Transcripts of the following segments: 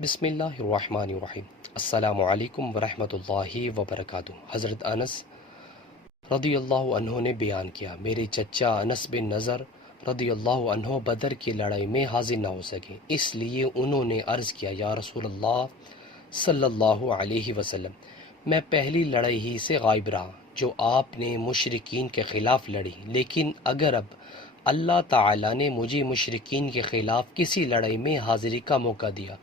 بسم اللہ الرحمن الرحیم۔ السلام علیکم ورحمۃ اللہ وبرکاتہ۔ حضرت انس رضی اللہ عنہ نے بیان کیا، میرے چچا انس بن نضر رضی اللہ عنہ بدر کی لڑائی میں حاضر نہ ہو سکے، اس لیے انہوں نے عرض کیا، یا رسول اللہ صلی اللہ علیہ وسلم، میں پہلی لڑائی ہی سے غائب رہا جو آپ نے مشرکین کے خلاف لڑی، لیکن اگر اب اللہ تعالیٰ نے مجھے مشرکین کے خلاف کسی لڑائی میں حاضری کا موقع دیا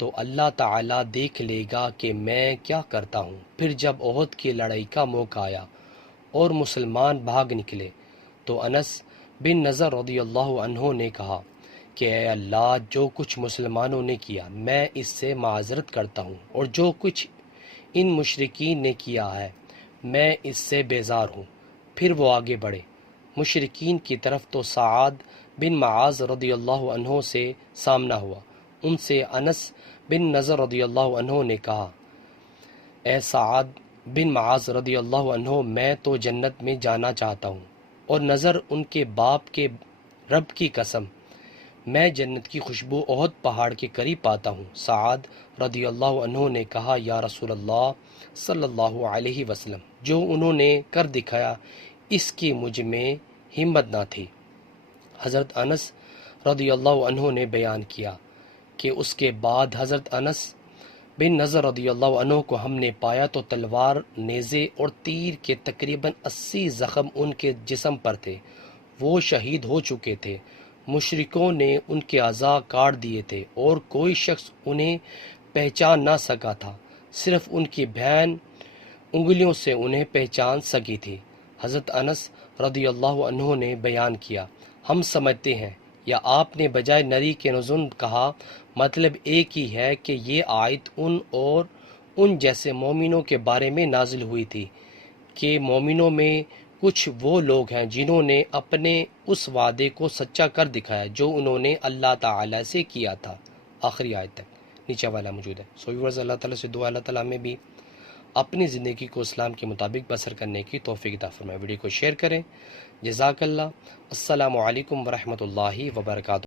تو اللہ تعالیٰ دیکھ لے گا کہ میں کیا کرتا ہوں۔ پھر جب احد کی لڑائی کا موقع آیا اور مسلمان بھاگ نکلے تو انس بن نضر رضی اللہ عنہ نے کہا کہ اے اللہ، جو کچھ مسلمانوں نے کیا میں اس سے معذرت کرتا ہوں، اور جو کچھ ان مشرکین نے کیا ہے میں اس سے بیزار ہوں۔ پھر وہ آگے بڑھے مشرکین کی طرف تو سعد بن معاذ رضی اللہ عنہ سے سامنا ہوا۔ ان سے انس بن نضر رضی اللہ عنہ نے کہا، اے سعد بن معاذ رضی اللہ عنہ، میں تو جنت میں جانا چاہتا ہوں، اور نظر ان کے باپ کے رب کی قسم، میں جنت کی خوشبو احد پہاڑ کے قریب پاتا ہوں۔ سعد رضی اللہ عنہ نے کہا، یا رسول اللہ صلی اللہ علیہ وسلم، جو انہوں نے کر دکھایا اس کی مجھ میں ہمت نہ تھی۔ حضرت انس رضی اللہ عنہ نے بیان کیا کہ اس کے بعد حضرت انس بن نضر رضی اللہ عنہ کو ہم نے پایا تو تلوار، نیزے اور تیر کے تقریباً 80 زخم ان کے جسم پر تھے، وہ شہید ہو چکے تھے۔ مشرکوں نے ان کے اعضاء کاٹ دیے تھے اور کوئی شخص انہیں پہچان نہ سکا تھا، صرف ان کی بہن انگلیوں سے انہیں پہچان سکی تھی۔ حضرت انس رضی اللہ عنہ نے بیان کیا، ہم سمجھتے ہیں یا آپ نے بجائے نری کے نزن کہا، مطلب ایک ہی ہے کہ یہ آیت ان اور ان جیسے مومنوں کے بارے میں نازل ہوئی تھی کہ مومنوں میں کچھ وہ لوگ ہیں جنہوں نے اپنے اس وعدے کو سچا کر دکھایا جو انہوں نے اللہ تعالیٰ سے کیا تھا۔ آخری آیت تک نیچے والا موجود ہے۔ سو ویورز، اللہ تعالیٰ سے دعا اللہ تعالیٰ میں بھی اپنی زندگی کو اسلام کے مطابق بسر کرنے کی توفیق عطا فرمائے۔ ویڈیو کو شیئر کریں۔ جزاک اللہ۔ السلام علیکم ورحمۃ اللہ وبرکاتہ۔